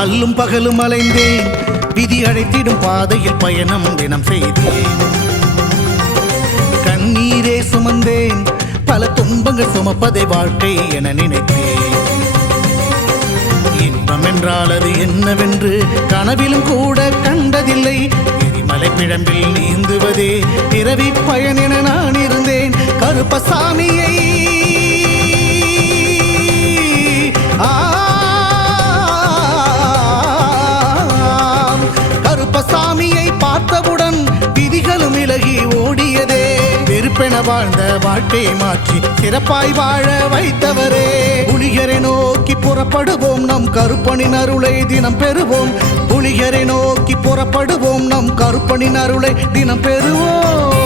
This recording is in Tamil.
அல்லும் பகலும் அலைந்தேன், விதி அழைத்திடும் பாதையில் பயணம் தினம் செய்தேன். கண்ணீரே சுமந்தேன், பல துன்பங்கள் சுமப்பதை வாழ்க்கை என நினைத்தேன். இன்பம் என்றால் அது என்னவென்று கனவிலும் கூட கண்டதில்லை. எரிமலை பிழம்பில் நீந்துவதே பிறவி பயன் என நான் இருந்தேன். கருப்பசாமியை கருப்பசாமியை பார்த்தவுடன் விதிகளும் விலகி ஓடியதே. வெறுப்பென வாழ்ந்த வாழ்க்கையை மாற்றி சிறப்பாய் வாழ வைத்தவரே. புலிகரை நோக்கி புறப்படுவோம், நம் கருப்பனின் அருளை தினம் பெறுவோம். புலிகரை நோக்கி புறப்படுவோம், நம் கருப்பனின் அருளை தினம் பெறுவோம்.